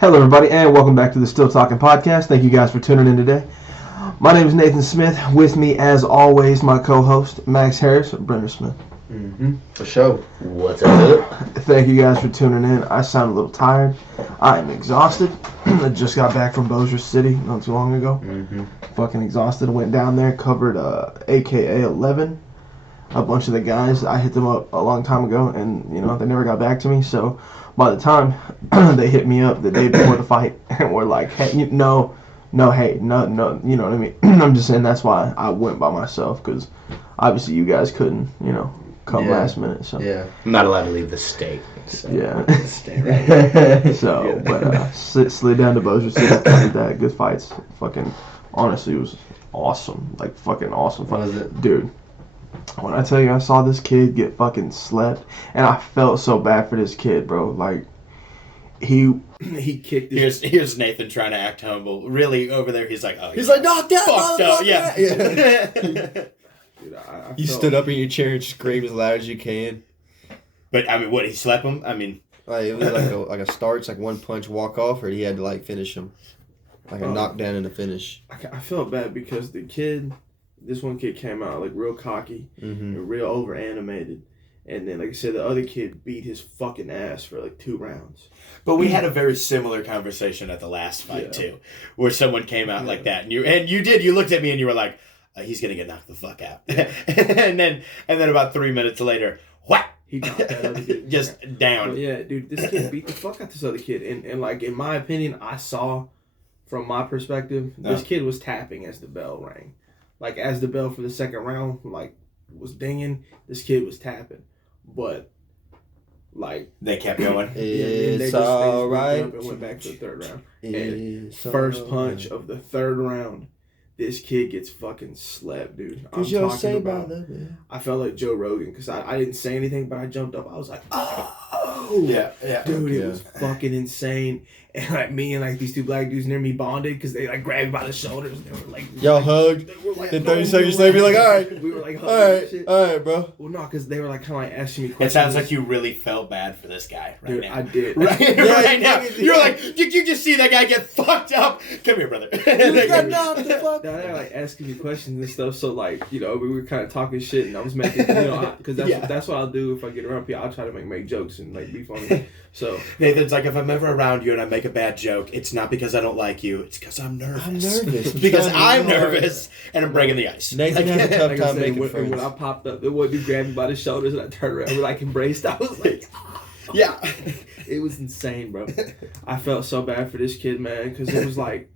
Hello, everybody, and welcome back to the Still Talking Podcast. Thank you guys for tuning in today. My name is Nathan Smith. With me, as always, my co-host, Max Harris, Brenner Smith. For sure. What's up? Thank you guys for tuning in. I sound a little tired. I am exhausted. I just got back from Bossier City not too long ago. Fucking exhausted. I went down there, covered AKA 11. A bunch of the guys, I hit them up a long time ago, and, they never got back to me, so... By the time they hit me up the day before the fight and were like, hey, no, you know what I mean? I'm just saying that's why I went by myself, because obviously you guys couldn't, come last minute. So yeah, I'm not allowed to leave the state. So. Yeah. Stay right here. So, but slid down to Bossier City, covered that. Good fights. Fucking, honestly, it was awesome. Like, fucking awesome. What was it? Dude. When I tell you I saw this kid get fucking slept, and I felt so bad for this kid, bro. Like, he kicked this. Here's Nathan trying to act humble. Really, over there, he's like, oh, he's like, knock that fucked up, yeah. Dude, You stood up in your chair and screamed as loud as you can. But, I mean, what, he slept him? I mean... Like, it was like a starts, like one punch walk off, or he had to, like, finish him. Like a knockdown and a finish. I felt bad because this one kid came out, like, real cocky and real over-animated. And then, like I said, the other kid beat his fucking ass for, like, 2 rounds. But we had a very similar conversation at the last fight, too, where someone came out like that. And you looked at me and you were like, he's going to get knocked the fuck out. and then about 3 minutes later, whack! He knocked that other kid. Just down. But yeah, dude, this kid beat the fuck out this other kid. And like, in my opinion, I saw, from my perspective, this kid was tapping as the bell rang. Like, as the bell for the second round, like, was dinging, this kid was tapping. But, like... They kept going. It's alright. And went back to the third round. And first punch of the third round, this kid gets fucking slept, dude. I felt like Joe Rogan, because I didn't say anything, but I jumped up. I was like, oh! Yeah. Dude, it was fucking insane. And like me and like these 2 black dudes near me bonded because they like grabbed me by the shoulders. And they were like, y'all hugged. Then 30 seconds later, you're like, all right. We were like, all right, bro. Well, no, because they were like kind of like asking me questions. It sounds like you really felt bad for this guy Dude, now. I did. Right now. You're like, did you just see that guy get fucked up? Come here, brother. They were like asking me questions and stuff. So like, we were kind of talking shit, and I was making, because that's what I'll do if I get around people. I'll try to make jokes and like be funny. So Nathan's like, if I'm ever around you and I make a bad joke, it's not because I don't like you. It's because I'm nervous. I'm nervous. Because I'm nervous and I'm breaking the ice. Nathan has a tough time making friends. When I popped up, the one dude grabbed me by the shoulders and I turned around, we like embraced. I was like, yeah. It was insane, bro. I felt so bad for this kid, man, because it was like,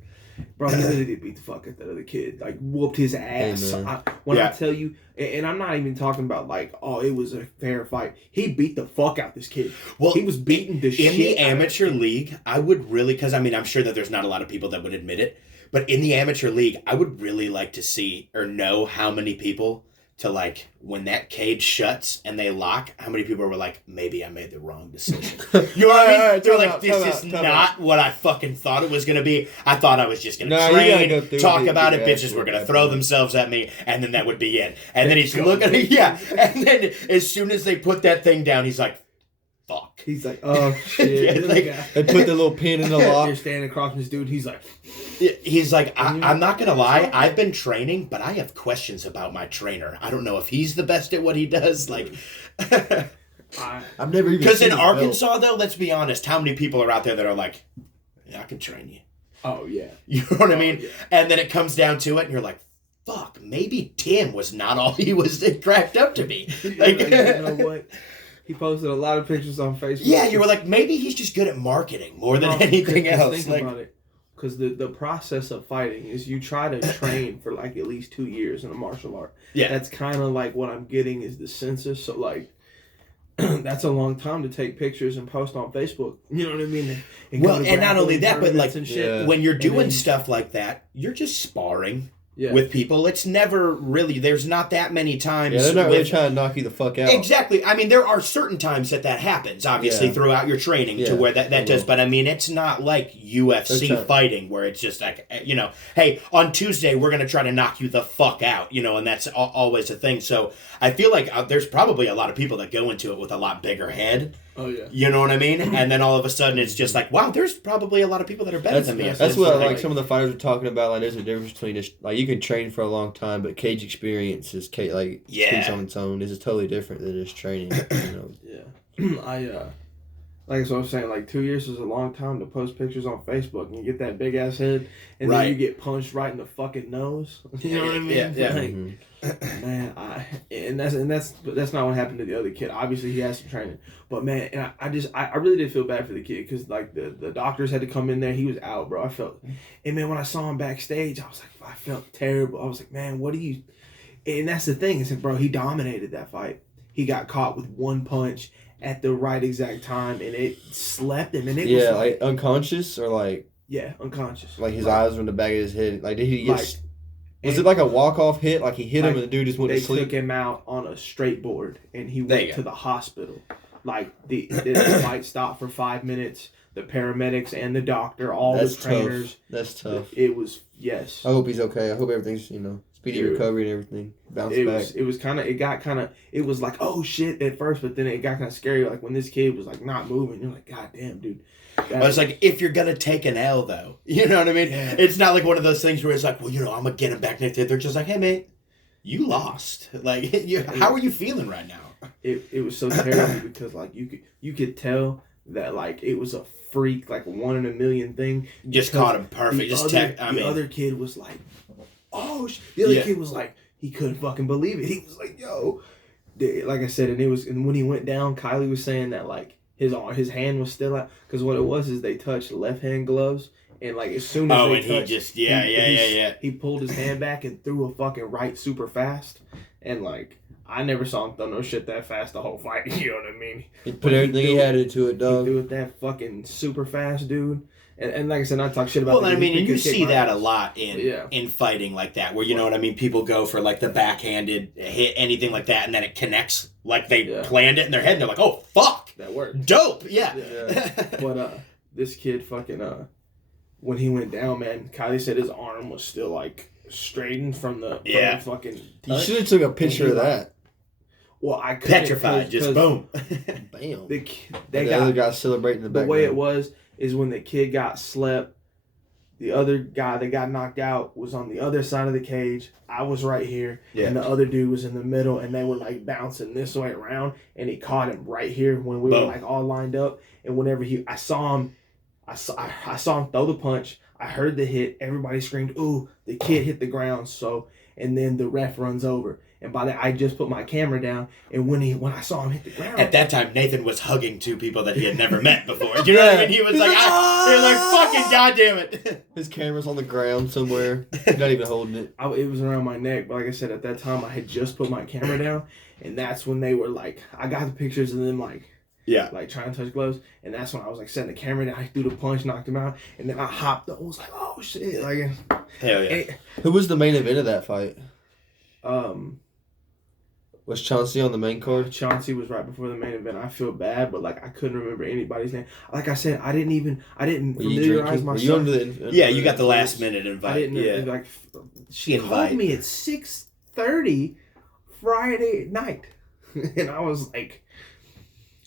bro, he literally did beat the fuck out that other kid. Like, whooped his ass. I tell you, and I'm not even talking about, like, oh, it was a fair fight. He beat the fuck out this kid. Well, he was beating the shit in the amateur league, I would really, because, I mean, I'm sure that there's not a lot of people that would admit it, but in the amateur league, I would really like to see or know how many people to, like, when that cage shuts and they lock, how many people were like, maybe I made the wrong decision. You know what I mean? They're like, this is not what I fucking thought it was going to be. I thought I was just going to train, talk about it, bitches were going to throw themselves at me, and then that would be it. And then he's looking at and then as soon as they put that thing down, he's like, fuck. He's like, oh, shit. They put the little pin in the lock. You're standing across from this dude, he's like... I'm not going to lie, I've been training, but I have questions about my trainer. I don't know if he's the best at what he does. Like, I've never even because in Arkansas, though, let's be honest, how many people are out there that are like, yeah, I can train you. Oh, yeah. You know what I mean? Yeah. And then it comes down to it, and you're like, fuck, maybe Tim was not all he was cracked up to be. Like, you know what? He posted a lot of pictures on Facebook. Yeah, you were like, maybe he's just good at marketing more than anything else. Think about it. Because the process of fighting is you try to train for like at least 2 years in a martial art. Yeah. That's kind of like what I'm getting is the census. So like, that's a long time to take pictures and post on Facebook. You know what I mean? And not only that, but like when you're doing then, stuff like that, you're just sparring. With people. It's never really, there's not that many times. Yeah, they're not really trying to knock you the fuck out. Exactly. I mean, there are certain times that happens, obviously, throughout your training to where that does. But I mean, it's not like UFC fighting where it's just like, hey, on Tuesday, we're going to try to knock you the fuck out, and that's always a thing. So I feel like there's probably a lot of people that go into it with a lot bigger head. Oh yeah. You know what I mean? And then all of a sudden it's just like, wow, there's probably a lot of people that are better than me. That's what like some of the fighters are talking about. Like, there's a difference between just like you can train for a long time, but cage experience is speaks on its own. This is totally different than just training. You know? Yeah. Like so I'm saying, like 2 years is a long time to post pictures on Facebook and you get that big ass head and then you get punched right in the fucking nose. You know what I mean? Yeah. Like, man, that's not what happened to the other kid. Obviously he has some training, but man, and I really did feel bad for the kid because like the doctors had to come in there. He was out, bro. And man, when I saw him backstage, I was like, I felt terrible. I was like, man, what do you? And that's the thing. It's like, bro, he dominated that fight. He got caught with one punch at the right exact time, and it slept him. And it was like unconscious or like unconscious. Like his eyes were in the back of his head. Like did he get? Was it like a walk-off hit? Like he hit him and the dude just went to sleep? They took him out on a straight board and he went to the hospital. Like the fight stopped for 5 minutes. The paramedics and the doctor, all the trainers. Tough. That's tough. It was I hope he's okay. I hope everything's speedy recovery and everything. Bounce back. It was like, oh shit at first, but then it got kind of scary. Like when this kid was like not moving, you're like, God damn, dude. But it's like, if you're going to take an L, though, you know what I mean? Yeah. It's not like one of those things where it's like, well, I'm going to get him back next day. They're just like, hey, mate, you lost. Like, how are you feeling right now? It was so terrible because, like, you could tell that, like, it was a freak, like, 1 in a million thing. Just caught him perfect. The other kid was like, oh, the other kid was like, he couldn't fucking believe it. He was like, yo. Like I said, and when he went down, Kylie was saying that, like, his hand was still out because what it was is they touched left hand gloves and like as soon as he pulled his hand back and threw a fucking right super fast and like I never saw him throw no shit that fast the whole fight. You know what I mean? He put everything he had into it, dog. He threw it that fucking super fast, dude. And like I said, not talk shit about. Well, I mean, and you see that a lot in fighting like that, where you know what I mean. People go for like the backhanded hit, anything like that, and then it connects like they planned it in their head. And they're like, "Oh fuck, that worked, dope, yeah." But this kid fucking when he went down, man, Kylie said his arm was still like straightened from the fucking. You should have took a picture of that. Well, I couldn't. Petrified, just boom, bam. The other guy celebrating the background. The way it was is when the kid got slept, the other guy that got knocked out was on the other side of the cage. I was right here, and the other dude was in the middle, and they were like bouncing this way around, and he caught him right here when we were like all lined up. And whenever I saw him throw the punch. I heard the hit. Everybody screamed, "Ooh!" The kid hit the ground. And then the ref runs over. And by that, I just put my camera down, and when I saw him hit the ground, at that time Nathan was hugging 2 people that he had never met before. You know what I mean? He was like, "Fucking goddamn it!" His camera's on the ground somewhere, not even holding it. It was around my neck, but like I said, at that time I had just put my camera down, and that's when they were like, I got the pictures of them like trying to touch gloves, and that's when I was like setting the camera down. I threw the punch, knocked him out, and then I hopped up. I was like, "Oh shit!" Like, hell yeah. Who was the main event of that fight? Was Chauncey on the main card? Chauncey was right before the main event. I feel bad, but like I couldn't remember anybody's name. Like I said, I didn't familiarize myself. You got the last minute invite. I didn't like. She called me at 6:30 Friday night, and I was like.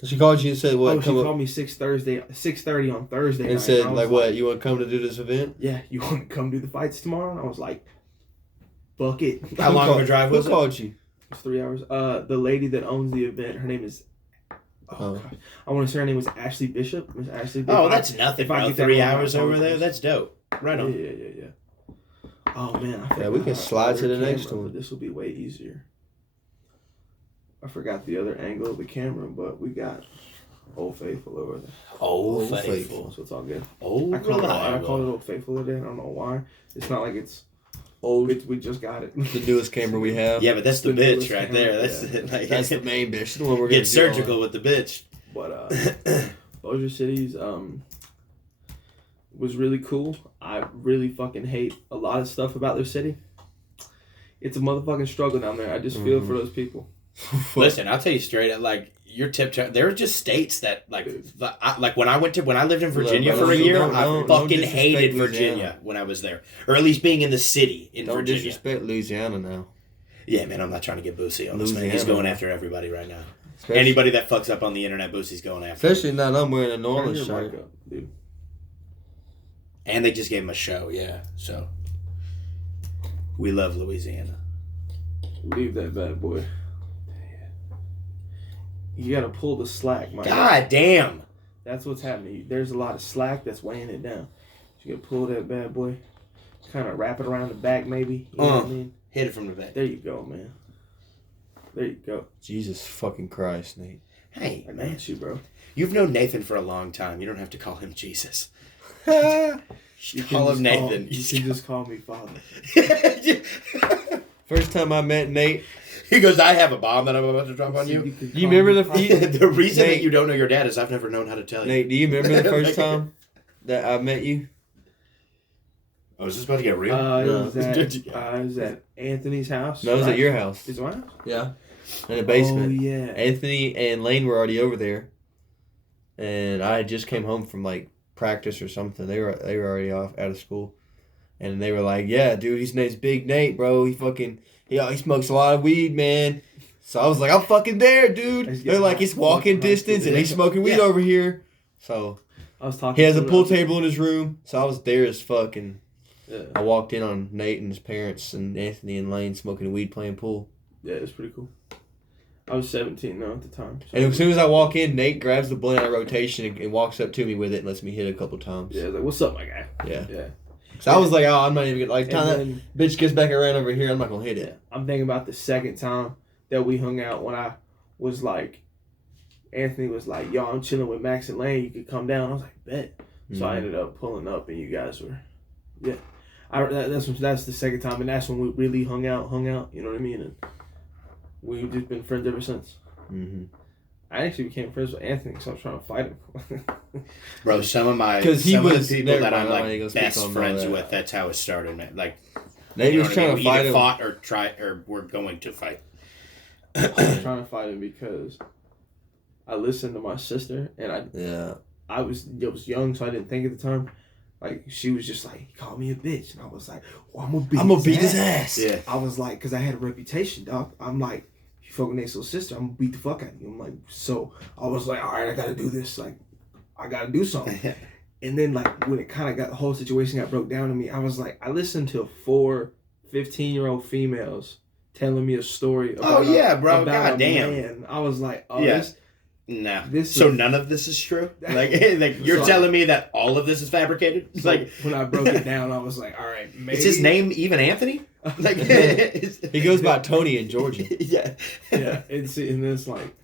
She called you and said what? She called me 6:30 on Thursday and night. Said and like what? You want to come to do this event? Yeah, you want to come do the fights tomorrow? And I was like, "Fuck it." How long of a drive was it? Who called you? It's 3 hours. The lady that owns the event, her name is. Gosh. I want to say her name was Ashley Bishop. Miss Ashley Bishop. Oh, that's nothing, bro. 3 hours over there. That's dope. Right on. Yeah. Oh man, I forgot. We can slide to the next one. This will be way easier. I forgot the other angle of the camera, but we got Old Faithful over there. Old Faithful. So it's all good. I call it Old Faithful today. I don't know why. It's not like it's old. We just got it. The newest camera we have. Yeah, but that's the bitch right there. That's that's the main bitch. The one we're get surgical with the bitch. But Bossier City's was really cool. I really fucking hate a lot of stuff about their city. It's a motherfucking struggle down there. I just feel for those people. Listen, I'll tell you straight up, like your there are just states that like when I lived in Virginia for a year, I fucking hated Virginia when I was there, or at least being in the city in Virginia. Don't disrespect Louisiana now. Yeah, man, I'm not trying to get Boosie on this man. He's going after everybody right now. Anybody that fucks up on the internet, Boosie's going after. Especially now that I'm wearing a New Turn Orleans your mic shirt. up, dude. And they just gave him a show, yeah. So we love Louisiana. Leave that bad boy. You gotta pull the slack, my guy. God damn. That's what's happening. There's a lot of slack that's weighing it down. You gotta pull that bad boy. Kind of wrap it around the back, maybe. You know what I mean? Hit it from the back. There you go, man. There you go. Jesus fucking Christ, Nate. Hey, I man. got you, bro. You've known Nathan for a long time. You don't have to call him Jesus. You Call him Nathan. You can just call me father. First time I met Nate, He goes, I have a bomb that I'm about to drop on you. you remember the The reason Nate. that you don't know your dad is I've never known how to tell you. Nate, do you remember the first time that I met you? Oh, is this about to get real? It was at Anthony's house. No, it was right? at your house. Is it my house? Yeah. In the basement. Oh, yeah. Anthony and Lane were already over there. And I just came home from like practice or something. They were already out of school. And they were like, yeah, dude, his name's Big Nate, bro. He smokes a lot of weed, man. So I was like, I'm fucking there, dude. They're like, it's walking distance and he's smoking weed over here. So I was talking. he has a to pool him. table in his room. So I was there as fucking. Yeah. I walked in on Nate and his parents and Anthony and Lane smoking weed, playing pool. Yeah, it's pretty cool. I was 17 though at the time. So And as soon as I walk in, Nate grabs the blunt out of rotation and walks up to me with it and lets me hit it a couple times. yeah, I was like, "What's up, my guy?" Yeah. Yeah. So I was like, oh, I'm not even gonna, like, time that And bitch gets back around over here, I'm not gonna hit it. I'm thinking about the second time that we hung out when I was like, Anthony was like, "Yo, I'm chilling with Max and Lane. You could come down." I was like, "Bet." So I ended up pulling up, and you guys were, yeah. That's the second time, and that's when we really hung out. You know what I mean? And we've just been friends ever since. Mm-hmm. I actually became friends with Anthony because I was trying to fight him. Bro, some of the people never that I'm mind, I ain't gonna like speak best on friends all that. with, that's how it started, man. Like, Nate you know was what I trying mean? to We fight either him. fought or we're going to fight. I was trying to fight him because I listened to my sister, and Yeah. I was young, so I didn't think at the time. Like, she was just like, "He called me a bitch," and I was like, "Well, I'm gonna beat his ass." Yeah. I was like, because I had a reputation, dog. I'm like, if you fuck with Nate's little sister, I'm gonna beat the fuck out of you. I'm like, so I was like, all right, I gotta do this. Like, I gotta do something. And then, like, when it kind of got, the whole situation got broke down to me, I was like, I listened to 4 15-year-old females telling me a story about, bro. about God a damn. man. I was like, oh, Yeah. this. No. This So is- none of this is true? Like you're So- telling me that all of this is fabricated? It's So like, when I broke it down, I was like, all right, maybe. is his name even Anthony? Like, He goes by Tony in Georgia. Yeah. Yeah, and it's like,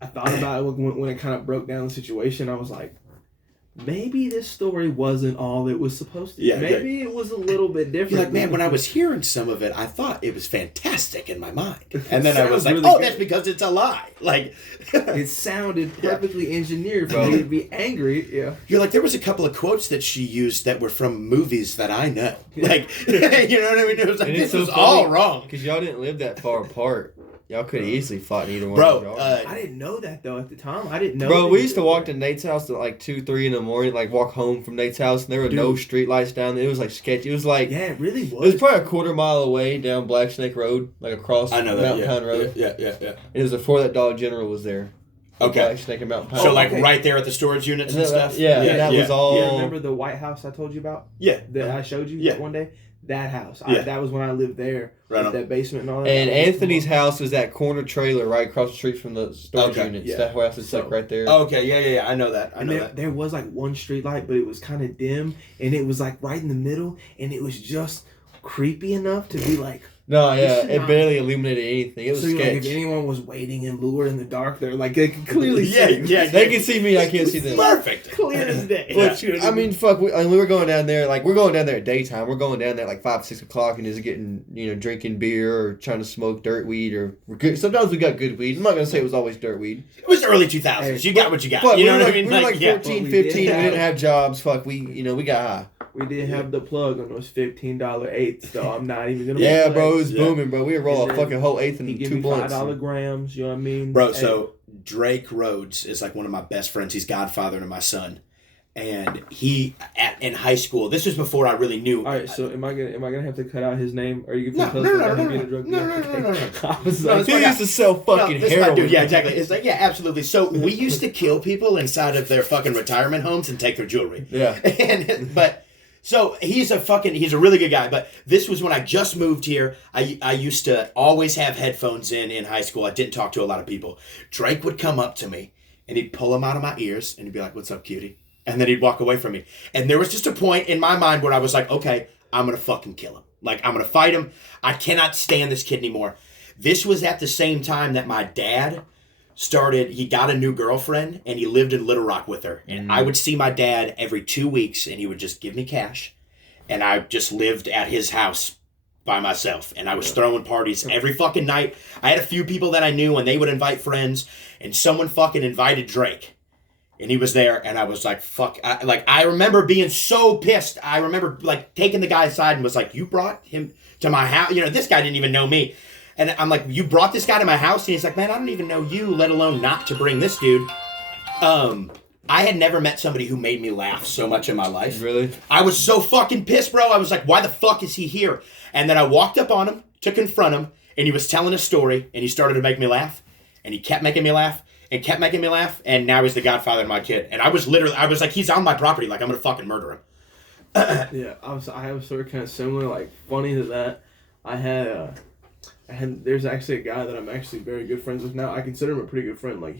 I thought about it when it kind of broke down the situation. I was like, maybe this story wasn't all it was supposed to be. Yeah, Maybe it was a little bit different. You're like, man, when I was hearing some of it, I thought it was fantastic in my mind. And then I was Sounds like, really oh, good. that's because it's a lie. Like, It sounded perfectly engineered for Bro. me to be angry. Yeah. you're like, there was a couple of quotes that she used that were from movies that I know. Like, you know what I mean? It was like, And this it's so was funny, all wrong. Because y'all didn't live that far apart. Y'all could have easily fought in either one Bro, of y'all. I didn't know that though at the time. I didn't know. Bro, that we he used to did walk that. to Nate's house at like 2, 3 in the morning, like walk home from Nate's house, and there were no street lights down there. It was like sketchy. It was like, Yeah, it really it was was. probably a quarter mile away down Black Snake Road, like across I know that. Mountain Yeah, Pine Road. yeah. It was before that Dollar General was there. Okay. Black Snake and Mountain Pine. So, like, okay. right there at the storage units and And that- stuff? yeah, that was all. Yeah, remember the White House I told you about? Yeah. That I showed you Yeah. that one day? That house. Yeah. That was when I lived there. Right with on. that basement and all that. And That was Anthony's cool. house was that corner trailer right across the street from the storage Okay, units. yeah. That house is like So- right there. Okay, yeah. I know that. I And know there, that. there was like one street light, but it was kind of dim, and it was like right in the middle, and it was just creepy enough to be like. No, yeah, This is it not- barely illuminated anything. It was So you're like, if sketch. anyone was waiting and lured in the dark, they're like they could clearly Yeah, see. yeah. They can see me, I can't see them. Perfect. Clear as day. Which, Yeah. I mean, fuck. We were going down there. Like, we're going down there at daytime. We're going down there at like 5, 6 o'clock, and just getting, drinking beer or trying to smoke dirt weed or we're good. Sometimes we got good weed. I'm not gonna say it was always dirt weed. It was the early 2000s. Hey, You got what you got. But You know we were what I like, mean? we were like yeah. 14, But we did 15. We have- didn't have jobs. Fuck. We got high. We did have the plug on those $15 eights, though. I'm not even gonna. Yeah, play. bro, it was Yeah. booming, bro. We would roll And a then fucking whole eighth He and gave 2 me blunts. $5 grams. You know what I mean, Bro, Hey, so Drake Rhodes is like one of my best friends. He's godfather to my son. and in high school. This was before I really knew. All right, so am I gonna have to cut out his name? Or are you No, gonna no, tell no, us no, about him no, being a drug no, dealer? no, no, no, no. I was No, like, it's He used to sell fucking this is my heroin. dude. Yeah, exactly. It's like, yeah, absolutely. So we used to kill people inside of their fucking retirement homes and take their jewelry. Yeah. So he's a really good guy. But this was when I just moved here. I used to always have headphones in high school. I didn't talk to a lot of people. Drake would come up to me and he'd pull them out of my ears and he'd be like, "What's up, cutie?" And then he'd walk away from me. And there was just a point in my mind where I was like, okay, I'm going to fucking kill him. Like, I'm going to fight him. I cannot stand this kid anymore. This was at the same time that my dad he got a new girlfriend and he lived in Little Rock with her. And I would see my dad every 2 weeks and he would just give me cash. And I just lived at his house by myself. And I was throwing parties every fucking night. I had a few people that I knew and they would invite friends. And someone fucking invited Drake. And he was there, and I was like, fuck. I remember being so pissed. I remember, like, taking the guy aside and was like, you brought him to my house? You know, this guy didn't even know me. And I'm like, you brought this guy to my house? And he's like, man, I don't even know you, let alone not to bring this dude. I had never met somebody who made me laugh so much in my life. Really? I was so fucking pissed, bro. I was like, why the fuck is he here? And then I walked up on him to confront him, and he was telling a story, and he started to make me laugh. And he kept making me laugh. And kept making me laugh, and now he's the godfather of my kid. And I was like, he's on my property, like, I'm gonna fucking murder him. yeah, I have a story kind of similar, like, funny to that. There's actually a guy that I'm actually very good friends with now. I consider him a pretty good friend. Like,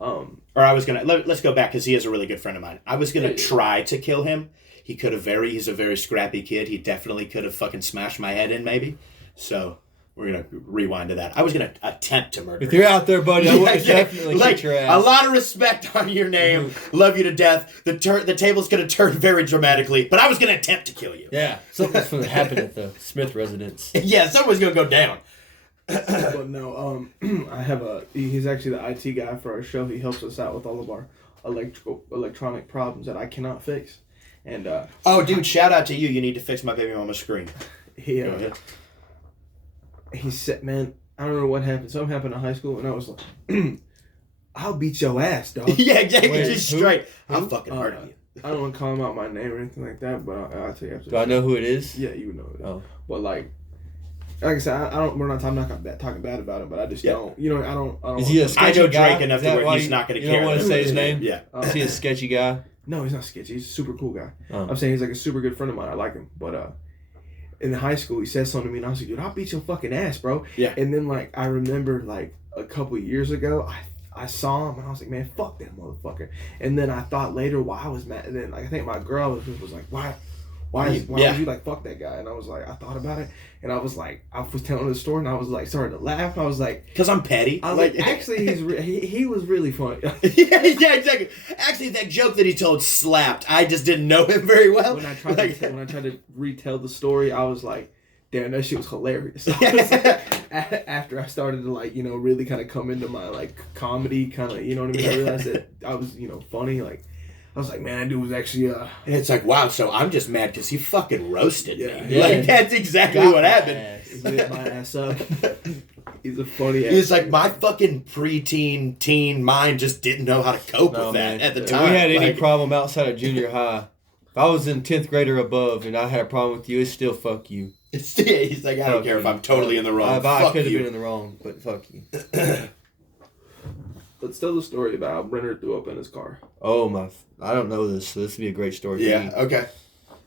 let's go back, because he is a really good friend of mine. I was gonna try to kill him. He's a very scrappy kid. He definitely could have fucking smashed my head in, maybe. So, we're going to rewind to that. I was going to attempt to murder If you're out there, buddy, I would definitely like, kick your ass. a lot of respect on your name. Love you to death. The table's going to turn very dramatically, but I was going to attempt to kill you. Yeah, something's going to happen at the Smith residence. Yeah, something's going to go down. but no, he's actually the IT guy for our show. He helps us out with all of our electronic problems that I cannot fix. And oh, dude, shout out to you. You need to fix my baby mama's screen. He said, man, I don't know what happened. Something happened in high school, and I was like, I'll beat your ass, dog. Yeah, exactly. Wait, just who? straight. I'm fucking hurting you. I don't want to call him out my name or anything like that, but I'll tell you after. Do I know who it is? Yeah, you would know it. Oh. But like I said, I'm not talking bad about him, but I just don't. You know, I don't. Is he a I sketchy know guy? Drake enough Is to that where why he's not going to you care. don't want to say his name? Yeah. Is he a sketchy guy? No, he's not sketchy. He's a super cool guy. Oh. I'm saying he's like a super good friend of mine. I like him, but in high school, he said something to me, and I was like, dude, I'll beat your fucking ass, bro. Yeah. And then, like, I remember, like, a couple years ago, I saw him, and I was like, man, fuck that motherfucker. And then I thought later why I was mad. And then, like, I think my girl was like, why would you, like, fuck that guy? And I was like, I thought about it, and I was like, I was telling the story, and I was, like, starting to laugh. I was like... Because I'm petty. I was like, actually, he was really funny. yeah, exactly. Actually, that joke that he told slapped. I just didn't know him very well. When I tried to retell the story, I was like, damn, that shit was hilarious. After I started to, like, you know, really kind of come into my, like, comedy kind of, you know what I mean? I realized that I was, you know, funny. Like, I was like, man, that dude was actually, And it's like, wow, so I'm just mad because he fucking roasted me. Yeah. Like, that's exactly Got what my happened. ass. he lit my ass up. He's a funny ass. It's like my fucking preteen, teen mind just didn't know how to cope No, with that man. at the If time. we had any Like, problem outside of junior high, if I was in 10th grade or above and I had a problem with you, it's still fuck you. he's like, I don't Fuck care if you. I'm totally in the wrong. I Fuck could have you. been in the wrong, but fuck you. Let's tell the story about how Brenner threw up in his car. Oh my! I don't know this, so this would be a great story. For Yeah, me. okay.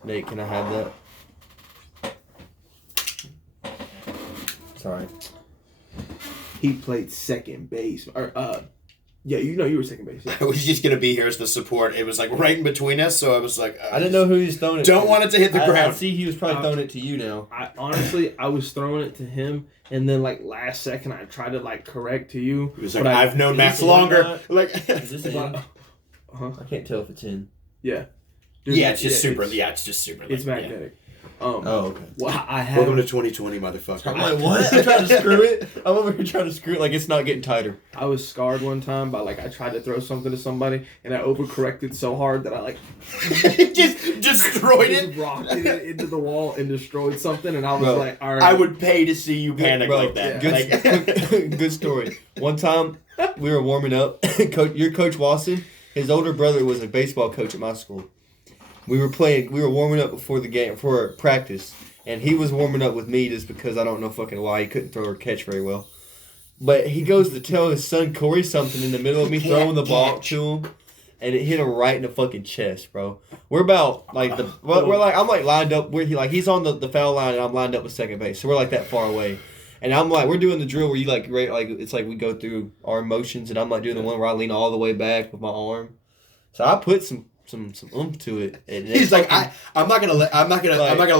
Nate, can I have that? Sorry. He played second base. Yeah, you know you were second base. Yeah. I was just going to be here as the support. It was like right in between us, so I was like, I didn't know who he was throwing it. Don't to. want it to hit the I ground. see he was probably throwing it to you now. I was throwing it to him, and then like last second I tried to like correct to you. He was like, but I've known is Max this longer. not- Like, Is this in? Huh? I can't tell if it's in. Yeah. yeah, it's just super. It's, Yeah, it's just super. it's like, magnetic. Oh, okay. Well, I have. Welcome to 2020, motherfucker. I'm like, what? I'm trying to screw it. I'm over here trying to screw it like it's not getting tighter. I was scarred one time by like I tried to throw something to somebody and I overcorrected so hard that I like just destroyed just it. rocketed it into the wall and destroyed something, and I was Bro, like, all right. I would pay to see you panic Bro, like that. yeah. Like, Good story. One time we were warming up. Your coach Watson, His older brother was a baseball coach at my school. We were warming up before the game, for practice, and he was warming up with me just because I don't know fucking why he couldn't throw or catch very well. But he goes to tell his son Corey something in the middle of me throwing the ball to him, and it hit him right in the fucking chest, bro. We're about like I'm like lined up where he's on the foul line and I'm lined up with second base, so we're like that far away. And I'm like, we're doing the drill where you like it's like we go through our motions, and I'm like doing the one where I lean all the way back with my arm. So I put some oomph to it. And he's like, I'm not gonna lie. I threw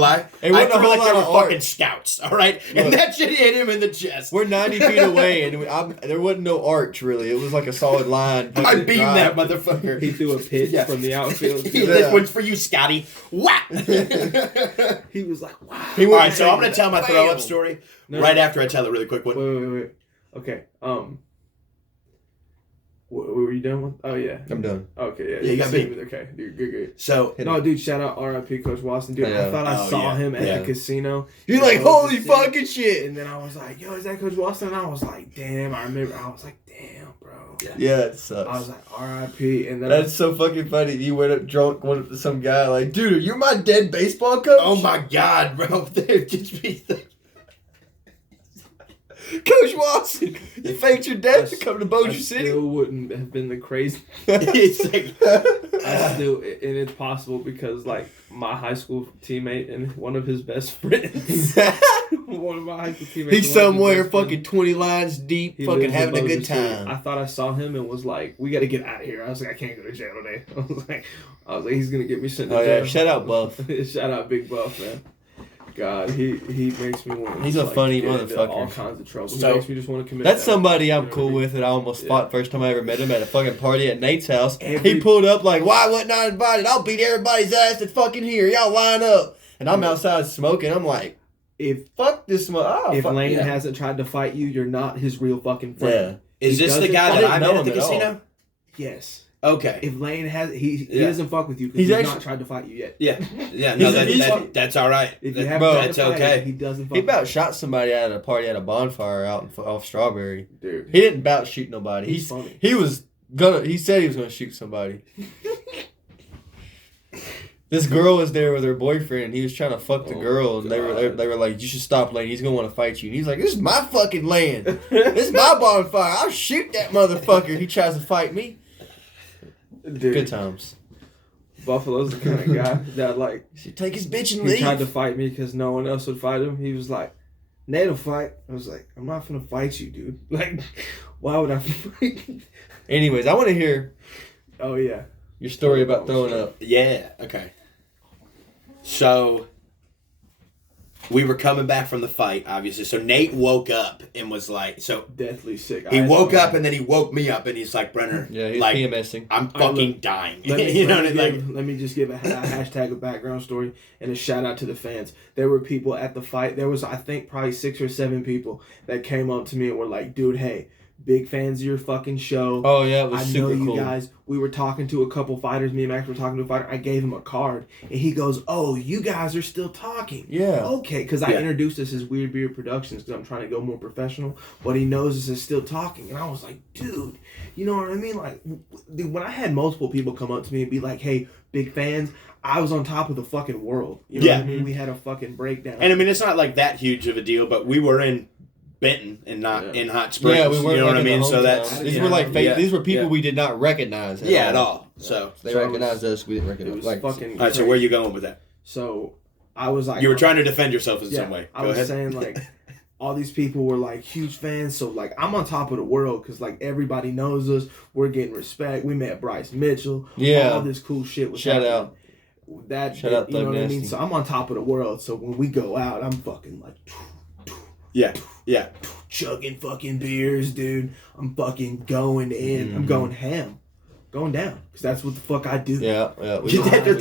like they were fucking scouts, all right? And that shit hit him in the chest. We're 90 feet away, and there wasn't no arch, really. It was like a solid line. I beamed that motherfucker. He threw a pitch from the outfield. This one's for you, Scotty. Whack! He was like, wow. All right, so I'm going to tell my throw-up story after I tell a really quick one. Wait. Okay. Were you done with? Oh yeah, I'm done. Okay, yeah, you got me. Okay, dude, good. So no, dude, shout out R.I.P. Coach Watson, dude. I thought I saw him at the casino. You're like, holy fucking shit! And then I was like, yo, is that Coach Watson? And I was like, damn. I remember. I was like, damn, bro. Yeah, it sucks. I was like, R.I.P. And then that's so fucking funny. You went up went up to some guy like, dude, you're my dead baseball coach. Oh my god, bro! They'd just be. Coach Watson, you faked your death to come to Bossier City. Still wouldn't have been the crazy. It's like, and it's possible because like my high school teammate and one of his best friends, one of my high school teammates, he's somewhere fucking 20 lines deep, fucking having a good time. I thought I saw him and was like, "We got to get out of here." I was like, "I can't go to jail today." I was like, "He's gonna get me sent to jail." Yeah, shout out Buff. Shout out Big Buff, man. God, he makes me want to. He's a funny motherfucker. All kinds of trouble. So, he makes me just want to commit. That's somebody I'm cool with that I almost fought first time I ever met him at a fucking party at Nate's house. He pulled up like, why wasn't I invited? I'll beat everybody's ass that's fucking here. Y'all line up. And I'm outside smoking. I'm like, fuck this if Lane hasn't tried to fight you, you're not his real fucking friend. Yeah. Is this the guy that I met at the casino? Yes. Okay. If Lane has, he doesn't fuck with you because he's not tried to fight you yet. Yeah. No, that's all right. If you that's okay. He doesn't. He about shot somebody at a party at a bonfire out off Strawberry. Dude, he didn't about shoot nobody. He's funny. He said he was gonna shoot somebody. This girl was there with her boyfriend. He was trying to fuck the girl, and they were like, "You should stop, Lane. He's gonna want to fight you." And he's like, "This is my fucking land. This is my bonfire. I'll shoot that motherfucker." He tries to fight me. Dude, good times. Buffalo's the kind of guy that like should take his bitch and leave. He tried to fight me because no one else would fight him. He was like, "Nate'll fight." I was like, "I'm not gonna fight you, dude. Like, why would I fight?" Anyways, I want to hear. Oh yeah. Your story about throwing up. Yeah. Okay. So we were coming back from the fight, obviously. So Nate woke up and was like, deathly sick. He woke up and then he woke me up and he's like, Brenner, he's like, PMSing. I'm fucking dying. Let me just give a hashtag of background story and a shout out to the fans. There were people at the fight. There was, I think, probably 6 or 7 people that came up to me and were like, "Dude, hey, big fans of your fucking show. Oh yeah, it was super cool. I know you guys." We were talking to a couple fighters. Me and Max were talking to a fighter. I gave him a card, and he goes, "Oh, you guys are still talking." Yeah. Okay, because I introduced us as Weird Beard Productions because I'm trying to go more professional. But he knows us as still talking, and I was like, "Dude, you know what I mean?" Like, dude, when I had multiple people come up to me and be like, "Hey, big fans," I was on top of the fucking world. You know what I mean? We had a fucking breakdown. And I mean, it's not like that huge of a deal, but we were in Benton and not in Hot Springs. Yeah, we were. You know what I mean? So that's these were like these were people we did not recognize. At all. So they recognized us. We didn't recognize. It was fucking. All right. So where are you going with that? So I was like, you were trying to defend yourself in some way. I was saying like, all these people were like huge fans. So like, I'm on top of the world because like everybody knows us. We're getting respect. We met Bryce Mitchell. Yeah. All this cool shit was Shout happening. out. Shout out. You know what I mean? So I'm on top of the world. So when we go out, I'm fucking like. Yeah. Chugging fucking beers, dude. I'm fucking going in. I'm going ham. Going down. Because that's what the fuck I do. Yeah. We had a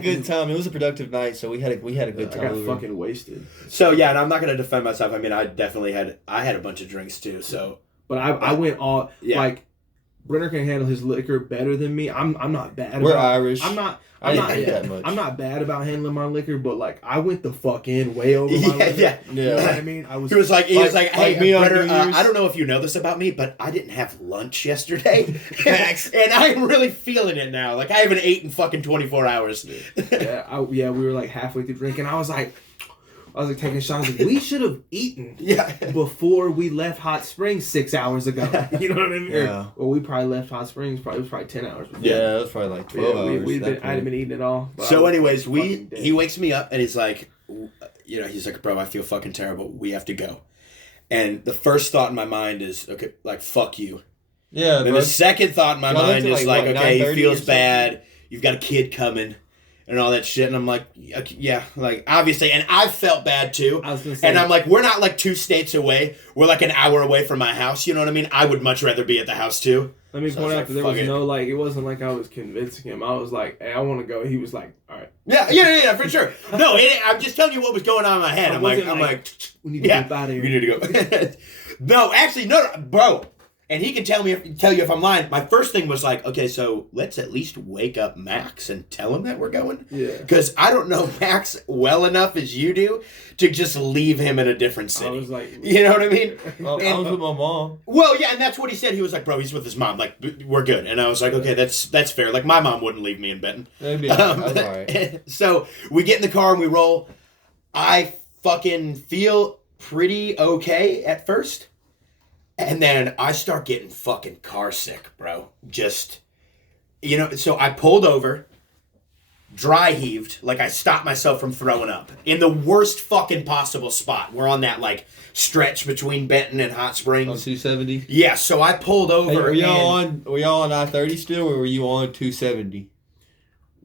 good time. It was a productive night, so we had a good time. I got fucking wasted. So, yeah, and I'm not going to defend myself. I mean, I definitely had a bunch of drinks, too, so. But I went all, like, Brenner can handle his liquor better than me. I'm not bad. We're Irish. I'm not. I I'm didn't not think that much. I'm not bad about handling my liquor, but like I went the fuck in way over my liquor. Yeah. You know what I mean? I was. He was like, hey, me on Brenner, New Year's. I don't know if you know this about me, but I didn't have lunch yesterday. And I'm really feeling it now. Like, I haven't eaten fucking 24 hours. we were like halfway through drinking. I was like taking shots. Like, we should have eaten before we left Hot Springs 6 hours ago. You know what I mean? Yeah. Or we probably left Hot Springs. It was probably 10 hours. Before. Yeah, it was probably like 12 hours. I hadn't been eating at all. So anyways, he wakes me up and he's like, he's like, bro, I feel fucking terrible. We have to go. And the first thought in my mind is, okay, like, fuck you. Yeah, And then the second thought in my mind is like, okay, he feels or bad. You've got a kid coming. And all that shit, and I'm like, yeah, like, obviously, and I felt bad too. I was gonna say, and I'm like, we're not like 2 states away. We're like an hour away from my house. You know what I mean? I would much rather be at the house too. Let me So I point was out like, that there fuck was it. no, like, it wasn't like I was convincing him. I was like, hey, I want to go. He was like, all right. Yeah, for sure. No, I'm just telling you what was going on in my head. I I'm wasn't like, we need to yeah, get out of here. we need to go. No, actually, no, bro. And he can tell you if I'm lying. My first thing was like, okay, so let's at least wake up Max and tell him that we're going. Yeah. Because I don't know Max well enough as you do to just leave him in a different city. I was like, you know what I mean? Well, I was with my mom. Well, yeah, and that's what he said. He was like, bro, he's with his mom. Like, we're good. And I was like, okay, that's fair. Like, my mom wouldn't leave me in Benton. Maybe that's all right. So we get in the car and we roll. I fucking feel pretty okay at first. And then I start getting fucking car sick, bro. Just, so I pulled over, dry heaved, like I stopped myself from throwing up. In the worst fucking possible spot. We're on that, like, stretch between Benton and Hot On Springs. 270. Yeah, so I pulled over. Hey, were y'all on I-30 still, or were you on 270?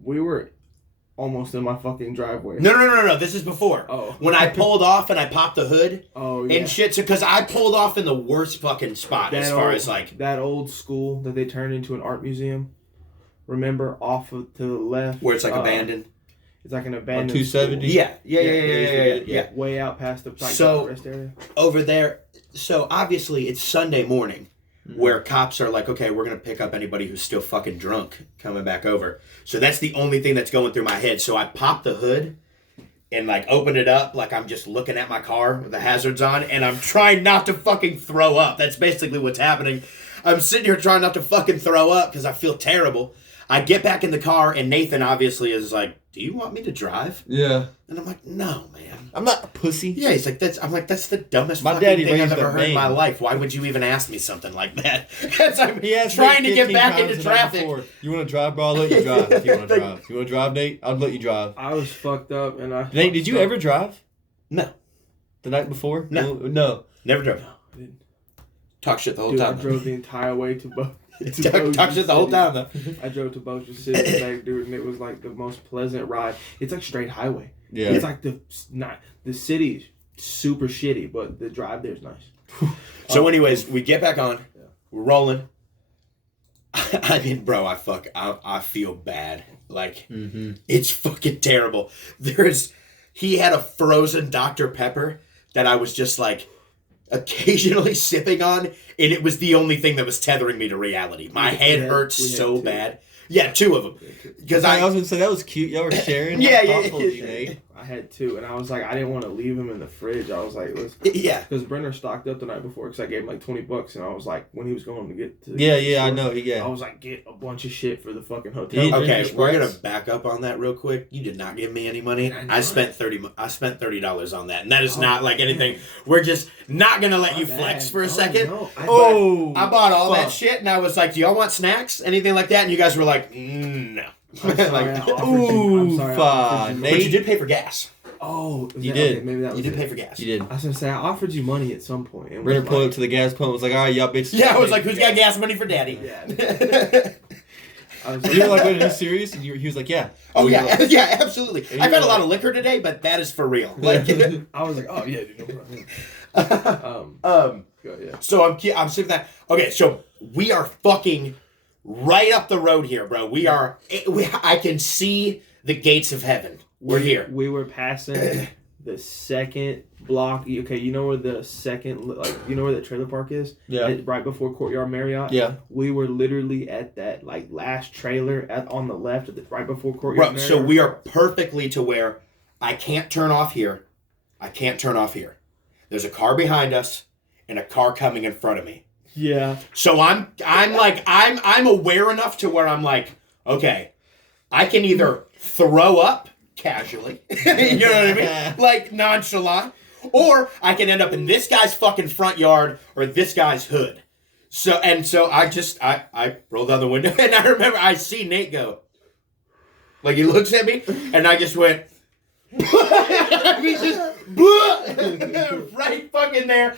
we were almost in my fucking driveway. No. This is before. Oh. When I pulled off and I popped the hood Oh, yeah. and shit. Because I pulled off in the worst fucking spot as far as, like... That old school that they turned into an art museum. Remember, off to the left. Where it's, like, abandoned. It's like an abandoned 270? school. Yeah. Way out past the rest area. Over there, so obviously it's Sunday morning where cops are like, okay, we're going to pick up anybody who's still fucking drunk coming back over. So that's the only thing that's going through my head. So I popped the hood and like opened it up like I'm just looking at my car with the hazards on and I'm trying not to fucking throw up. That's basically what's happening. I'm sitting here trying not to fucking throw up because I feel terrible. I get back in the car and Nathan obviously is like, do you want me to drive? Yeah. And I'm like, no, man. I'm not a pussy. Yeah, he's like, that's the dumbest My fucking daddy thing I've raised ever a heard in my man. life. Why would you even ask me something like that? Because I'm He asked trying me to get 15 back times into the night traffic. before, you want to drive, bro? I'll let you drive if you want to drive. You want to drive, Nate? I'll let you drive. I was fucked up and I. Nate, did you ever drive No, the night before? No. No. never drove. I didn't. Talk shit the whole Dude, I time. drove the entire way to Bo. Talk shit the whole time though. I drove to Bossier City back, dude, and it was like the most pleasant ride. It's like straight highway. Yeah. It's like the city's super shitty, but the drive there's nice. So, anyways, we get back on. We're rolling. I mean, bro, I feel bad. Like, it's fucking terrible. He had a frozen Dr. Pepper that I was just like occasionally sipping on, and it was the only thing that was tethering me to reality. My head hurts we had so two. bad. Yeah, 2 of them. Because I was going to say, that was cute. Y'all were sharing. Yeah, How yeah, thoughtful of you, Nate. I had 2, and I was like, I didn't want to leave him in the fridge. I was like, let's. Yeah. Because Brenner stocked up the night before, because I gave him like $20, and I was like, when he was going to get to. Yeah, the I store, know. I Yeah. was like, get a bunch of shit for the fucking hotel. Did he drink Okay, your we're gonna Sprites? back up on that real quick. You did not give me any money. I know. I spent $30 on that, and that is not like anything. We're just not gonna let you My flex bad. for a Oh, second. no. Oh! I bought all that fuck. shit, and I was like, "Do y'all want snacks? Anything like that?" And you guys were like, "No." I'm sorry, Like, I offered you- I'm Ooh, sorry, I fuck, offered you money. but you did pay for gas. Oh, You did. Okay, maybe that was You did it. pay for gas. You did. I was gonna say I offered you money at some point. And Brenner was pulled like, up to the gas pump and was like, all right, y'all bitches. Yeah, I was like, "Who's got gas money for daddy?" Yeah. I was You were like, wait, are you serious? And he was like, yeah. Oh And we were yeah, like- yeah, absolutely. And I've you had a were lot like- of liquor today, but that is for real. Like, I was like, oh yeah, dude, no problem. Go, yeah. So I'm sitting there. Okay, so we are fucking right up the road here, bro. I can see the gates of heaven. We're here. We were passing the second block. Okay, you know where the second, like, you know where that trailer park is? Yeah. Right before Courtyard Marriott? Yeah. We were literally at that, like, last trailer on the left, right before Courtyard Marriott. So we are perfectly to where I can't turn off here. I can't turn off here. There's a car behind us and a car coming in front of me. Yeah. So I'm aware enough to where I'm like, okay, I can either throw up casually, you know what I mean? Like nonchalant, or I can end up in this guy's fucking front yard or this guy's hood. So I rolled down the window and I remember I see Nate go, like he looks at me and I just went, he's just right fucking there.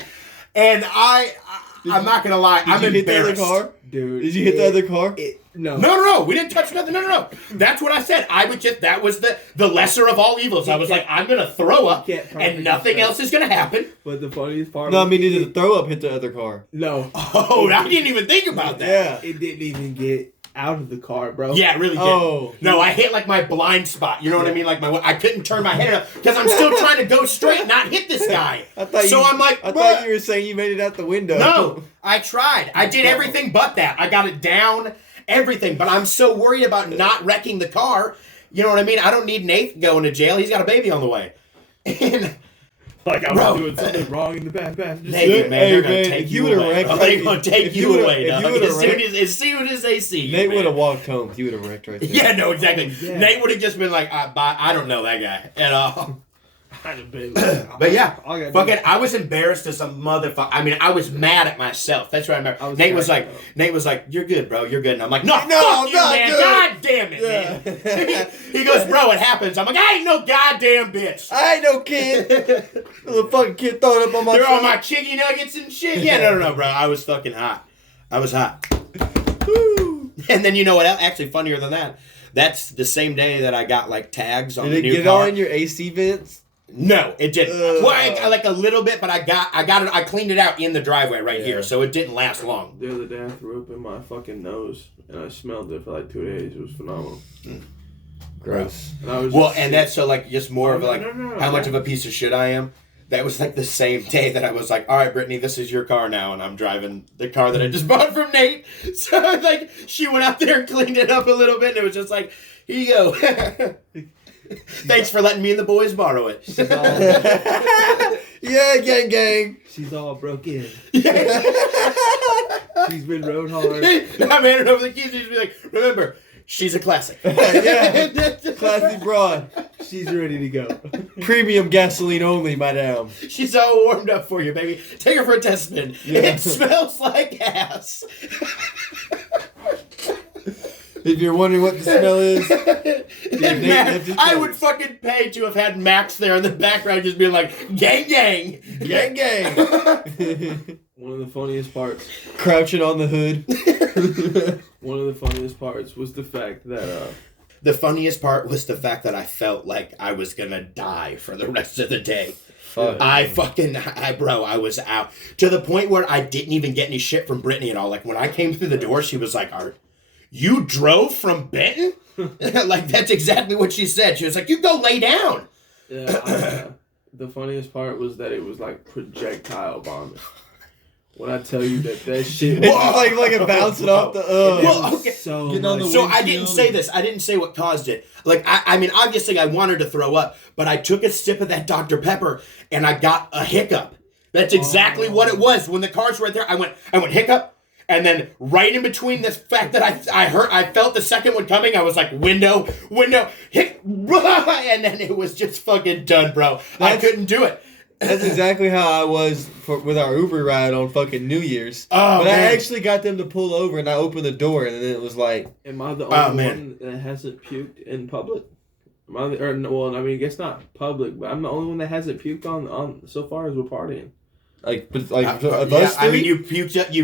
And I'm not gonna lie, I'm Did you hit the other embarrassed. car? Dude. Did you hit the other car? No. We didn't touch nothing. No. That's what I said. That was the lesser of all evils. I was like, I'm going to throw up and nothing else is going to happen. But the funniest part No, I mean, did the throw up hit the other car? No. Oh, I didn't even think about that. Yeah. It didn't even get out of the car, bro. Yeah, it really did. Oh. No, I hit like my blind spot. You know what I mean? Like I couldn't turn my head up because I'm still trying to go straight, not hit this guy. I thought you were saying you made it out the window. No, I tried. I did everything but that. I got it down, everything. But I'm so worried about not wrecking the car. You know what I mean? I don't need Nate going to jail. He's got a baby on the way. And like I was doing something wrong in the back passenger. Nate, man, they're going to take you away. They're going to take you away, dog. As soon as they see you, Nate would have walked home. He would have wrecked right there. Yeah, no, exactly. Yeah. Nate would have just been like, I don't know that guy at all. I'd have been But yeah, fucking, I was embarrassed as a motherfucker. I mean, I was mad at myself. That's what I remember. Nate was like, "You're good, bro. You're good." And I'm like, "No, fuck you, man. Good. God damn it, man." He goes, "Bro, it happens." I'm like, "I ain't no goddamn bitch. I ain't no kid." Little fucking kid throwing up on my. They're all my chicken nuggets and shit. Yeah, no, bro. I was fucking hot. I was hot. Woo. And then you know what? Actually, funnier than that. That's the same day that I got like tags on the new car. Did it get all in your AC vents? No, it didn't. Well, like a little bit, but I got it. I cleaned it out in the driveway right here, so it didn't last long. The other day I threw up in my fucking nose, and I smelled it for like 2 days. It was phenomenal. Gross. And that's so like just more of like how much of a piece of shit I am. That was like the same day that I was like, all right, Brittany, this is your car now, and I'm driving the car that I just bought from Nate. So like she went out there and cleaned it up a little bit, and it was just like, here you go. Thanks for letting me and the boys borrow it. Yeah, gang. She's all broke in. She's been rode hard. I made it over the keys. She'd be like, remember, she's a classic. Yeah. Classy broad. She's ready to go. Premium gasoline only, madam. She's all warmed up for you, baby. Take her for a test spin. Yeah. It smells like ass. If you're wondering what the smell is, I would fucking pay to have had Max there in the background just being like, gang. gang. One of the funniest parts. Crouching on the hood. One of the funniest parts was the fact that The funniest part was the fact that I felt like I was gonna die for the rest of the day. Fuck. I was out. To the point where I didn't even get any shit from Brittany at all. Like, when I came through the door, she was like, you drove from Benton? Like, that's exactly what she said. She was like, you go lay down. yeah, the funniest part was that it was like projectile bombing. When I tell you that shit, It's just like it bouncing off the. Well, okay. So Getting on the So I windshield. didn't say this. I didn't say what caused it. Like, I mean, obviously I wanted to throw up, but I took a sip of that Dr. Pepper and I got a hiccup. That's exactly what it was. When the cars were right there, I went hiccup. And then right in between this fact that I felt the second one coming, I was like, window, hit, and then it was just fucking done, bro. I couldn't do it. That's exactly how I was with our Uber ride on fucking New Year's. Oh, but man. I actually got them to pull over and I opened the door and then it was like, am I the only one that hasn't puked in public? I guess not public, but I'm the only one that hasn't puked on so far as we're partying. us I mean, three? you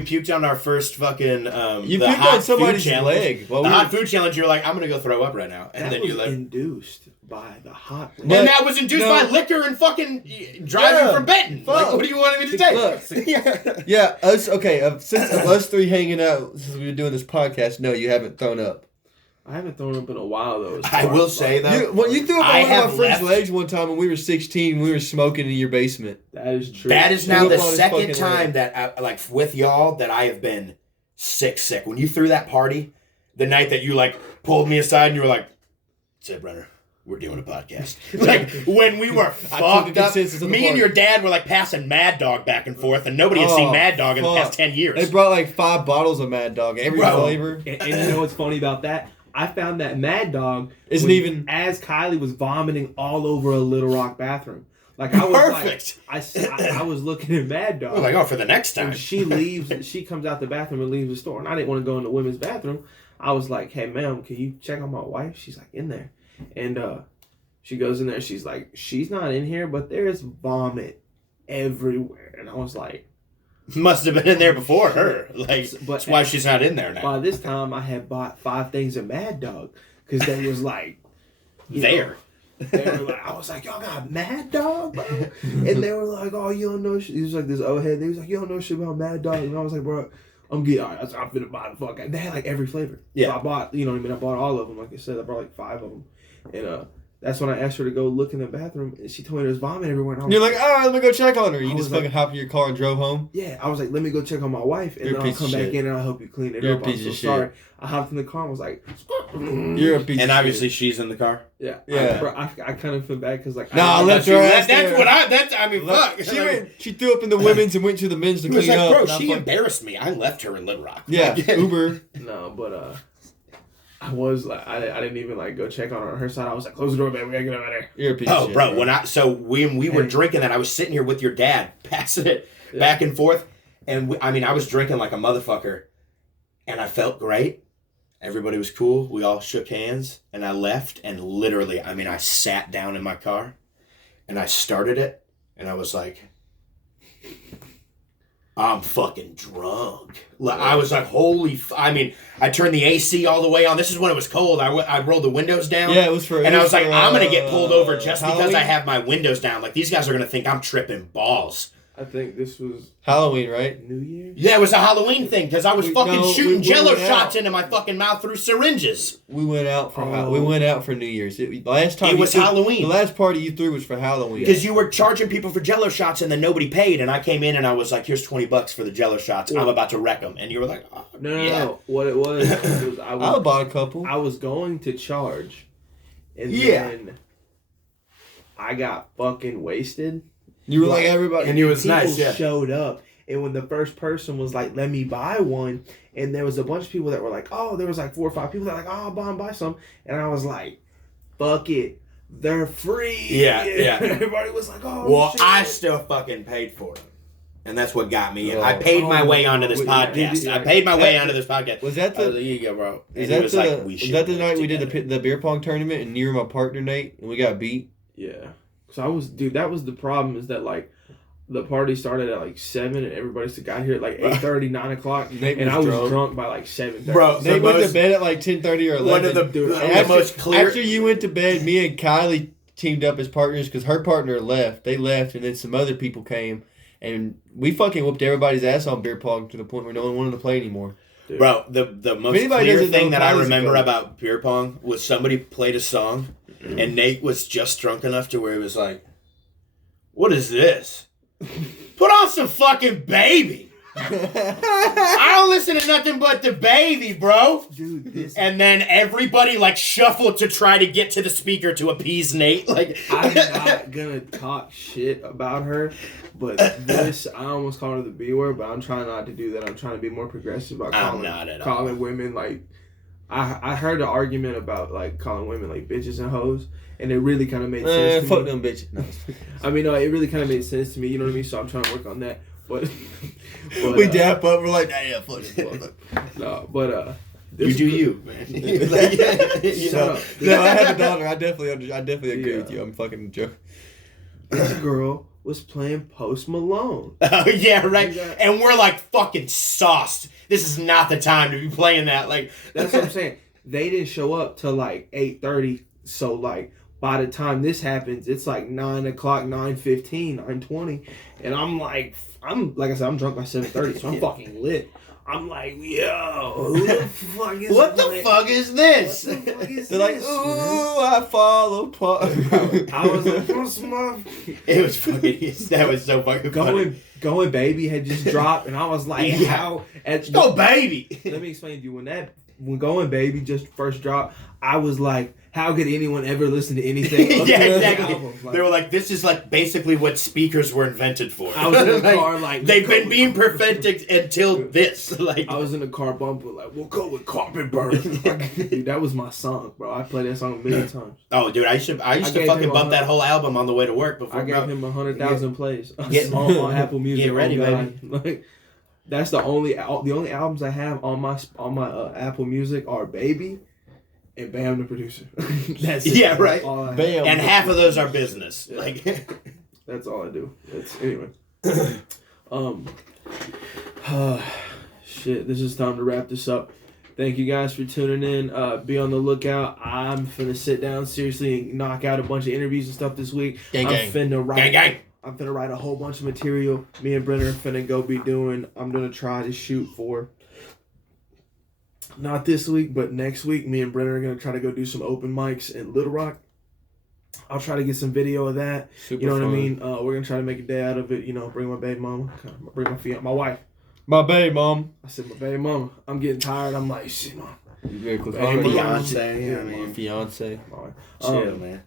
puked on our first fucking You the puked hot on somebody's food challenge. leg. Well, The we hot were- food challenge. You're like, I'm gonna go throw up right now, and That then was you like, induced by the hot. and that was induced by liquor and fucking driving Yeah. from Benton. Like, Fuck. what do you want me to say? Look. Yeah. Yeah, since us three hanging out, since we've been doing this podcast, no, you haven't thrown up. I haven't thrown up in a while though. I will say though, You threw up I on one of have my friend's left- legs one time when we were 16. We were smoking in your basement. that is true. that is now Threw the up on his second fucking time leg. that like with y'all that I have been sick. When you threw that party, the night that you like pulled me aside and you were like, "Zeb Runner, we're doing a podcast." Like when we were fucked the up, consensus of the me and party. your dad were like passing Mad Dog back and forth, and nobody had seen Oh, Mad Dog in the fuck. past 10 years. They brought like 5 bottles of Mad Dog, every Bro. flavor. And you know what's funny about that? I found that Mad Dog Isn't was- even- as Kylie was vomiting all over a Little Rock bathroom. Like I was Perfect. I was looking at Mad I Dog. was like, oh, for the next time. And she leaves. She comes out the bathroom and leaves the store, and I didn't want to go in the women's bathroom. I was like, "Hey, ma'am, can you check on my wife?" She's like, "In there," and she goes in there. She's like, "She's not in here, but there's vomit everywhere," and I was like, Must have been in there before her. Like, But- that's why she's not in there now. by this time, I had bought 5 things of Mad Dog because they was like, you know, There. they were like, I was like, y'all got Mad Dog, bro? And they were like, oh, you don't know shit. He was like this old head. They was like, you don't know shit about Mad Dog. And I was like, bro, I'm getting, all right, I'm finna buy the fuck out. They had like every flavor. Yeah. So I bought, you know what I mean? I bought all of them. Like I said, I bought like 5 of them. And that's when I asked her to go look in the bathroom. And she told me there was vomit everywhere. And I And was you're like, all right, let me go check on her. I You was just like- fucking hopped in your car and drove home. yeah, I was like, let me go check on my wife, and You're a then I'll piece come of back shit. in and I'll help you clean it You're a up. I'm piece so of shit. sorry. I hopped in the car and was like, You're a piece And of obviously shit. she's in the car. yeah. Yeah. I kind of feel bad because like, Nah, I let's She her left- ass that's there. what I mean, fuck. She threw up in the women's and went to the men's to It was clean like, up. bro, and I she fucking- embarrassed me. I left her in Little Rock. Yeah, Like, Uber. no, but I was like, I didn't even like go check on her on her side. I was like, close the door, man. We gotta get out of there. You're a piece of Oh, shit. bro, when we were Hey. drinking that, I was sitting here with your dad, passing it back and forth, and I was drinking like a motherfucker, and I felt great. Everybody was cool. We all shook hands, and I left, and literally, I sat down in my car, and I started it, and I was like, I'm fucking drunk. Like, I was like, holy, I turned the AC all the way on. This is when it was cold. I rolled the windows down. Yeah, it was for. And it I was like, for, I'm going to get pulled over just because Halloween? I have my windows down. Like, these guys are going to think I'm tripping balls. I think this was Halloween, right? New Year's. Yeah, it was a Halloween thing because I was No, shooting we jello went shots out. into my fucking mouth through syringes. We went out for Oh. we went out for New Year's. Last time It you was threw- Halloween. The last party you threw was for Halloween. Because you were charging people for jello shots and then nobody paid. And I came in and I was like, here's $20 for the jello shots. I'm about to wreck them. And you were like, oh, No. yeah. What it was I I was bought a couple. I was going to charge, and Yeah. then I got fucking wasted. You were like everybody. And it was People nice, yeah. showed up, and when the first person was like, "Let me buy one," and there was a bunch of people that were like, "Oh," there was like 4 or 5 people that were like, "Oh, I'll buy some," and I was like, "Fuck it, they're free." Yeah, yeah. Everybody was like, "Oh." Well, shit. I still fucking paid for them. And that's what got me in. Oh. I paid my Oh, way onto this wait, podcast. yeah. I paid my way onto this podcast. Was that I was the? like, here you go, bro. Is And he that was the? like, we Was should that the work night we did together. the beer pong tournament and you were my partner Nate and we got beat? Yeah. So I was, dude. That was the problem. Is that like, the party started at like 7, and everybody got here at like 8:30, 9 o'clock, Nate and I was drunk. drunk by like 7:30. Bro, Nate The went to most- bed at like 10:30 or 11. One of the, Dude, one of And the most clear. After you went to bed, me and Kylie teamed up as partners because her partner left. They left, and then some other people came, and we fucking whooped everybody's ass on beer pong to the point where no one wanted to play anymore. Dude. Bro, the most anybody clear doesn't thing know that I Kylie's remember good. about beer pong was somebody played a song, and Nate was just drunk enough to where he was like, what is this? Put on some fucking Baby. I don't listen to nothing but the Baby, bro. Dude, this. And then everybody like shuffled to try to get to the speaker to appease Nate. Like, I'm not gonna talk shit about her, but this, I almost called her the B word, but I'm trying not to do that. I'm trying to be more progressive about I'm calling, not at all. calling women like. I heard the argument about like calling women like bitches and hoes, and it really kind of made sense to Fuck me. them bitches. No. I mean, no, it really kind of made sense to me. You know what I mean? So I'm trying to work on that. But, We dap up. We're like, yeah, fuck this motherfucker. no, but you this do gr- you, man. Like, you Shut know. up. No, I have a daughter. I definitely agree Yeah. with you. I'm fucking joking. This girl was playing Post Malone. Oh yeah, right. You got- And we're like fucking sauced. This is not the time to be playing that. Like, That's what I'm saying. They didn't show up till like 8:30. So like by the time this happens, it's like 9 o'clock, 9:15, 9:20, and I'm like I said, I'm drunk by 7:30, so I'm fucking lit. I'm like, yo, who the fuck is What the fuck is this? What the fuck is They're like, this, ooh, I fall apart. I was like, what's my... It was fucking. That was so fucking funny. Going Baby had just dropped, and I was like, Yeah. how... Go baby. Let me explain to you. When Going Baby just first dropped, I was like, how could anyone ever listen to anything other Yeah, than this exactly. album? Like, They were like, this is like basically what speakers were invented for. I was in the Like, car like... they've been being perfected until this. Like, I was in the car bumping like, we'll go with Carpet Burn. Dude, that was my song, bro. I played that song a million times. oh, dude, I used to gave fucking him bump 100 that whole album on the way to work before. I gave him 100,000 plays Get- on Apple Music. Get ready, oh, God. Like, that's the only albums I have on my Apple Music are Baby and Bam the Producer. That's it. Yeah, right. That's all I have. Bam. And half of those are business. Yeah. Like, That's all I do. Anyway. Shit, this is time to wrap this up. Thank you guys for tuning in. Be on the lookout. I'm finna sit down seriously and knock out a bunch of interviews and stuff this week. Gang, gang. I'm finna write a whole bunch of material. Me and Brenner are finna go be doing. I'm gonna try to shoot for. Not this week, but next week. Me and Brenner are gonna try to go do some open mics in Little Rock. I'll try to get some video of that. Super You know what I fun. mean? We're gonna try to make a day out of it. You know, bring my baby mama, bring my wife. My babe, mom. I said, my baby mama. I'm getting tired. I'm like, shit, mom. You very quick. Hey, Beyonce, Yeah, I mean, Fiance. My wife. chill, man.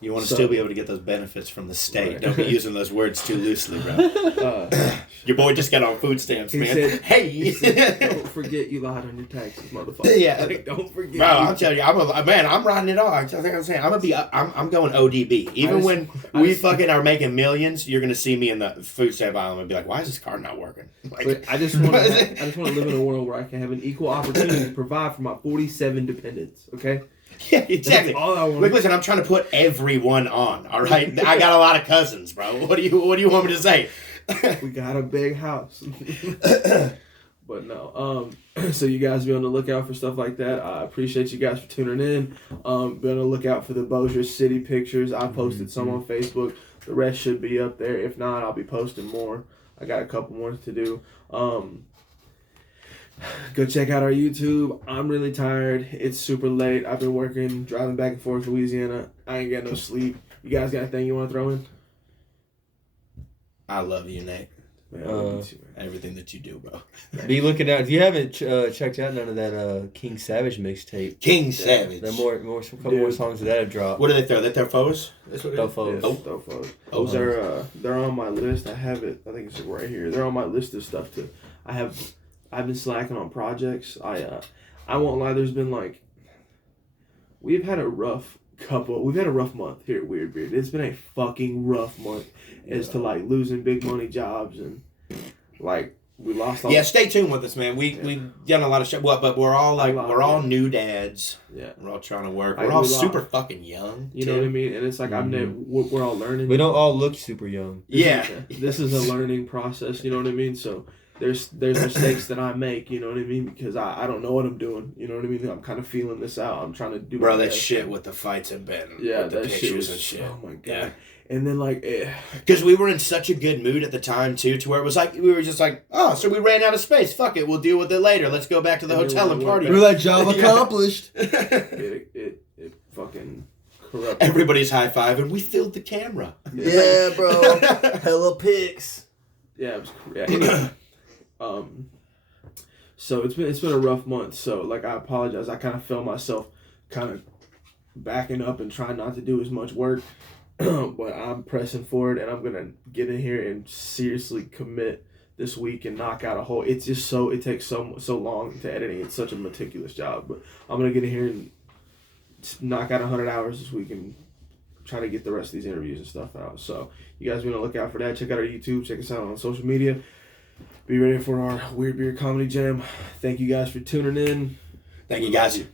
You want to so- still be able to get those benefits from the state. Right. Don't be using those words too loosely, bro. Uh, Your boy just got on food stamps, He man. said- Hey, he said, don't forget you lied on your taxes, motherfucker. Yeah. Like, don't forget. bro, you- I'm telling you, I'm riding it off. I think I'm saying, I'm going ODB. Even just- when I we just- fucking are making millions, you're gonna see me in the food stamp aisle and be like, why is this card not working? Like, But I just want to live in a world where I can have an equal opportunity to provide for my 47 dependents. Okay. yeah, exactly. That's all I want. Look, listen, I'm trying to put everyone on. All right, I got a lot of cousins, bro. What do you want me to say? We got a big house. But no, so you guys be on the lookout for stuff like that. I appreciate you guys for tuning in. Be on the lookout for the Bossier City pictures. I posted some on Facebook. The rest should be up there. If not, I'll be posting more. I got a couple more to do. Go check out our YouTube. I'm really tired. It's super late. I've been working, driving back and forth to Louisiana. I ain't got no sleep. You guys got anything you want to throw in? I love you, Nate. Man, I love you too, man. Everything that you do, bro. Be looking out. If you haven't checked out none of that King Savage mixtape, King Savage. there are a couple more songs that have dropped. What do they throw? They throw photos? That's what it is? Dofos. Yes, Dofos. Those are they're on my list. I have it. I think it's right here. They're on my list of stuff to. I've been slacking on projects. I won't lie. There's been like. We've had a rough month here at Weird Beard. It's been a fucking rough month as to like losing big money jobs and like we lost all. Yeah, stay tuned with us, man. We've done a lot of shit. Well, but we're all new dads. Yeah. We're all trying to work. Like, We're all we lost- super fucking young. You know what I mean? And it's like we're all learning. We don't all look super young. This is a learning process, you know what I mean? So there's mistakes that I make, you know what I mean? Because I don't know what I'm doing, you know what I mean? I'm kind of feeling this out. I'm trying to do Bro, my that best. shit with the fights have been. Yeah, with the that shit pictures was and shit. Oh my god. Yeah. And then like Because we were in such a good mood at the time too, to where it was like we were just like, oh, so we ran out of space. Fuck it, we'll deal with it later. Let's go back to the And then hotel we and went party. back. like, job accomplished. it fucking corrupted. Everybody's high fiving. We filled the camera. Yeah, bro. Hella pics. Yeah, it was anyway. So it's been a rough month. So like I apologize. I kind of felt myself kind of backing up and trying not to do as much work. But I'm pressing forward and I'm gonna get in here and seriously commit this week and knock out a whole. It's just it takes so long to editing. It's such a meticulous job. But I'm gonna get in here and knock out 100 hours this week and try to get the rest of these interviews and stuff out. So you guys be on the lookout for that. Check out our YouTube. Check us out on social media. Be ready for our Weird Beard Comedy Jam. Thank you guys for tuning in. Thank you guys.